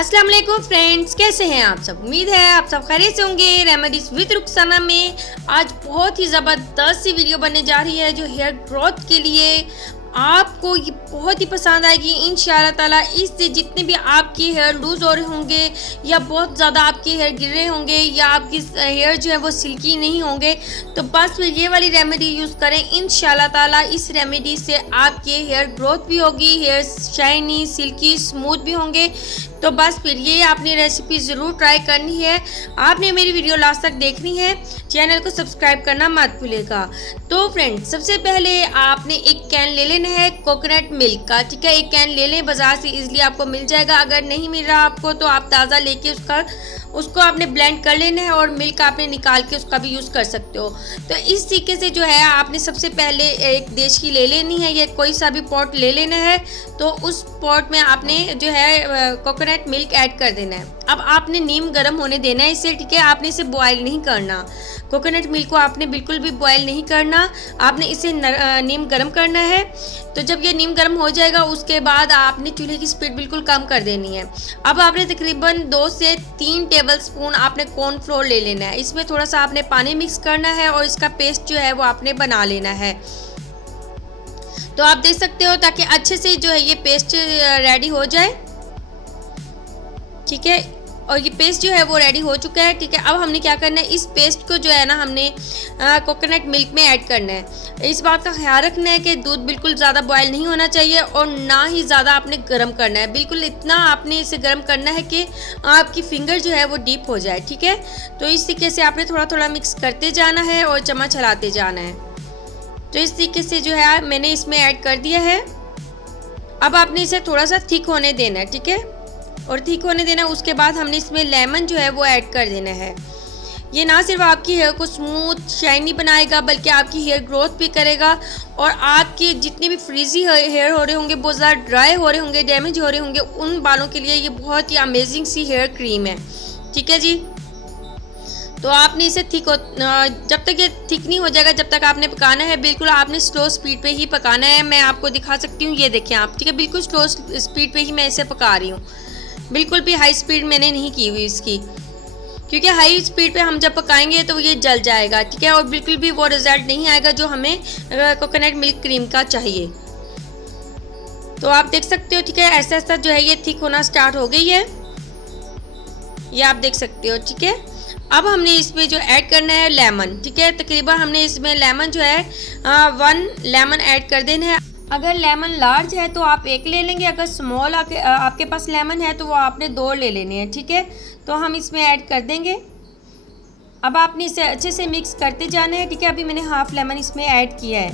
अस्सलाम वालेकुम फ्रेंड्स, कैसे हैं आप सब। उम्मीद है आप सब खैरियत से होंगे। रेमेडीज विद रुखसाना में आज बहुत ही ज़बरदस्त सी वीडियो बनने जा रही है जो हेयर ग्रोथ के लिए आपको ये बहुत ही पसंद आएगी इंशाअल्लाह ताला। इससे जितने भी आपके हेयर लूज़ हो रहे होंगे या बहुत ज़्यादा आपके हेयर गिर रहे होंगे या आपकी हेयर जो है वो सिल्की नहीं होंगे, तो बस फिर ये वाली रेमेडी यूज़ करें इंशाअल्लाह ताला। इस रेमेडी से आपके हेयर ग्रोथ भी होगी, हेयर शाइनी सिल्की स्मूथ भी होंगे। तो बस फिर ये आपने रेसिपी ज़रूर ट्राई करनी है। आपने मेरी वीडियो लास्ट तक देखनी है, चैनल को सब्सक्राइब करना मत भूलिएगा। तो फ्रेंड्स, सबसे पहले आपने एक कैन ले लेना है कोकोनट मिल्क का, ठीक है। एक कैन ले लें, बाज़ार से इजीली आपको मिल जाएगा। अगर नहीं मिल रहा आपको तो आप ताज़ा लेके उसको आपने ब्लेंड कर लेना है और मिल्क आपने निकाल के उसका भी यूज़ कर सकते हो। तो इस तरीके से जो है आपने सबसे पहले एक देश की ले लेनी है या कोई सा भी पॉट ले लेना है। तो उस पॉट में आपने जो है कोकोनट मिल्क ऐड कर देना है। अब आपने नीम गर्म होने देना है इसे, ठीक है। आपने इसे बॉयल नहीं करना, कोकोनट मिल्क को आपने बिल्कुल भी बॉयल नहीं करना, आपने इसे नीम गर्म करना है। तो जब ये नीम गर्म हो जाएगा उसके बाद आपने चूल्हे की स्पीड बिल्कुल कम कर देनी है। अब आपने तकरीबन 2 से 3 टेबलस्पून आपने कॉर्नफ्लोर ले लेना है। इसमें थोड़ा सा आपने पानी मिक्स करना है और इसका पेस्ट जो है वो आपने बना लेना है। तो आप देख सकते हो ताकि अच्छे से जो है ये पेस्ट रेडी हो जाए, ठीक है। और ये पेस्ट जो है वो रेडी हो चुका है, ठीक है। अब हमने क्या करना है, इस पेस्ट को जो है ना हमने कोकोनट मिल्क में ऐड करना है। इस बात का ख्याल रखना है कि दूध बिल्कुल ज़्यादा बॉयल नहीं होना चाहिए और ना ही ज़्यादा आपने गर्म करना है। बिल्कुल इतना आपने इसे गर्म करना है कि आपकी फिंगर जो है वो डीप हो जाए, ठीक है। तो इस तरीके से आपने थोड़ा थोड़ा मिक्स करते जाना है और चम्मच चलाते जाना है। तो इस तरीके से जो है मैंने इसमें ऐड कर दिया है। अब आपने इसे थोड़ा सा थिक होने देना है, ठीक है। और थिक होने देना, उसके बाद हमने इसमें लेमन जो है वो ऐड कर देना है। ये ना सिर्फ आपकी हेयर को स्मूथ शाइनी बनाएगा बल्कि आपकी हेयर ग्रोथ भी करेगा। और आपके जितने भी फ्रीजी हेयर हो रहे होंगे, बहुत ज़्यादा ड्राई हो रहे होंगे, डैमेज हो रहे होंगे, उन बालों के लिए ये बहुत ही अमेजिंग सी हेयर क्रीम है, ठीक है जी। तो आपने इसे जब तक ये थिक नहीं हो जाएगा जब तक आपने पकाना है। बिल्कुल आपने स्लो स्पीड पे ही पकाना है। मैं आपको दिखा सकती हूँ, ये देखें आप, ठीक है। बिल्कुल स्लो स्पीड पे ही मैं इसे पका रही हूँ, बिल्कुल भी हाई स्पीड मैंने नहीं की हुई इसकी, क्योंकि हाई स्पीड पे हम जब पकाएंगे तो ये जल जाएगा, ठीक है। और बिल्कुल भी वो रिजल्ट नहीं आएगा जो हमें कोकोनट मिल्क क्रीम का चाहिए। तो आप देख सकते हो, ठीक है। ऐसा ऐसा जो है ये थिक होना स्टार्ट हो गई है, ये आप देख सकते हो, ठीक है। अब हमने इसमें जो ऐड करना है लेमन, ठीक है। तकरीबन हमने इसमें लेमन जो है 1 लेमन ऐड कर देना है। अगर लेमन लार्ज है तो आप 1 ले लेंगे, अगर स्मॉल आपके पास लेमन है तो वो आपने 2 ले लेने हैं, ठीक है। तो हम इसमें ऐड कर देंगे। अब आपने इसे अच्छे से मिक्स करते जाना है, ठीक है। अभी मैंने हाफ लेमन इसमें ऐड किया है।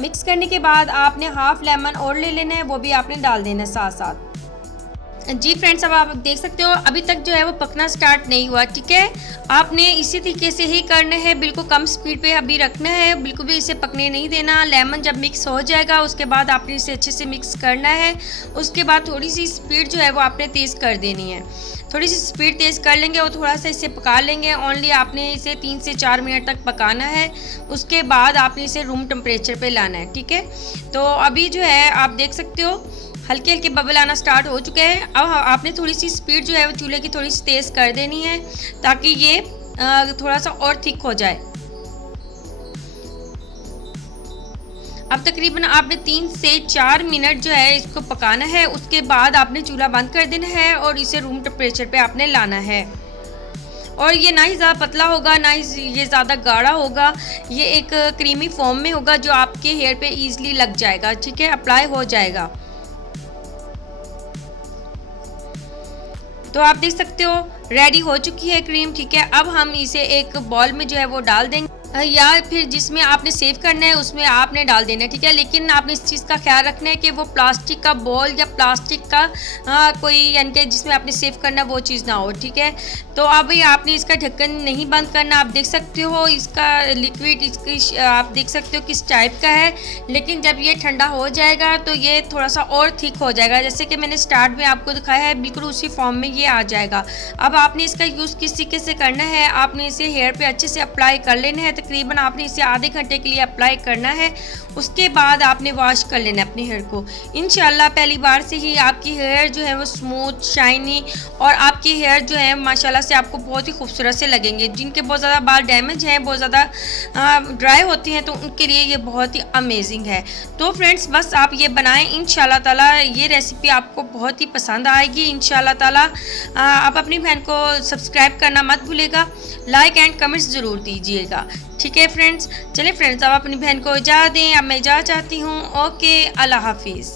मिक्स करने के बाद आपने हाफ लेमन और ले लेना है, वो भी आपने डाल देना है साथ साथ। जी फ्रेंड्स, अब आप देख सकते हो अभी तक जो है वो पकना स्टार्ट नहीं हुआ, ठीक है। आपने इसी तरीके से ही करना है, बिल्कुल कम स्पीड पे अभी रखना है, बिल्कुल भी इसे पकने नहीं देना। लेमन जब मिक्स हो जाएगा उसके बाद आपने इसे अच्छे से मिक्स करना है। उसके बाद थोड़ी सी स्पीड जो है वो आपने तेज़ कर देनी है। थोड़ी सी स्पीड तेज़ कर लेंगे और थोड़ा सा इसे पका लेंगे। ओनली आपने इसे 3 से 4 मिनट तक पकाना है। उसके बाद आपने इसे रूम टेम्परेचर पे लाना है, ठीक है। तो अभी जो है आप देख सकते हो हल्के हल्के बबल आना स्टार्ट हो चुके हैं। अब आपने थोड़ी सी स्पीड जो है वो चूल्हे की थोड़ी सी तेज़ कर देनी है ताकि ये थोड़ा सा और थिक हो जाए। अब तकरीबन आपने 3 से 4 मिनट जो है इसको पकाना है। उसके बाद आपने चूल्हा बंद कर देना है और इसे रूम टेम्परेचर पे आपने लाना है। और ये ना ही ज़्यादा पतला होगा ना ही ये ज़्यादा गाढ़ा होगा, ये एक क्रीमी फॉर्म में होगा जो आपके हेयर पे ईजिली लग जाएगा, ठीक है, अप्लाई हो जाएगा। तो आप देख सकते हो रेडी हो चुकी है क्रीम, ठीक है। अब हम इसे एक बॉल में जो है वो डाल देंगे या फिर जिसमें आपने सेव करना है उसमें आपने डाल देना है, ठीक है। लेकिन आपने इस चीज़ का ख्याल रखना है कि वो प्लास्टिक का बॉल या प्लास्टिक का कोई यानी कि जिसमें आपने सेव करना है वो चीज़ ना हो, ठीक है। तो अभी आपने इसका ढक्कन नहीं बंद करना। आप देख सकते हो इसका लिक्विड इसकी आप देख सकते हो किस टाइप का है। लेकिन जब ये ठंडा हो जाएगा तो ये थोड़ा सा और थिक हो जाएगा, जैसे कि मैंने स्टार्ट में आपको दिखाया है, बिल्कुल उसी फॉर्म में ये आ जाएगा। अब आपने इसका यूज़ किस तरीके से करना है, आपने इसे हेयर पे अच्छे से अप्लाई कर लेना है। तकरीबन आपने इसे आधे घंटे के लिए अप्लाई करना है। उसके बाद आपने वॉश कर लेना है अपने हेयर को। इंशाल्लाह पहली बार से ही आपकी हेयर जो है वो स्मूथ, शाइनी और आपके हेयर जो है माशाल्लाह से आपको बहुत ही खूबसूरत से लगेंगे। जिनके बहुत ज़्यादा बाल डैमेज हैं, बहुत ज़्यादा ड्राई होती हैं, तो उनके लिए ये बहुत ही अमेजिंग है। तो फ्रेंड्स बस आप ये बनाएं, इंशाल्लाह ताला ये रेसिपी आपको बहुत ही पसंद आएगी इंशाल्लाह ताला। आप अपनी बहन को सब्सक्राइब करना मत भूलिएगा, लाइक एंड कमेंट्स ज़रूर दीजिएगा। ठीक है फ्रेंड्स, चलिए फ्रेंड्स अब अपनी बहन को इजाज़त दें। अब मैं इजाज़त चाहती हूँ। ओके, अल्लाह हाफिज़।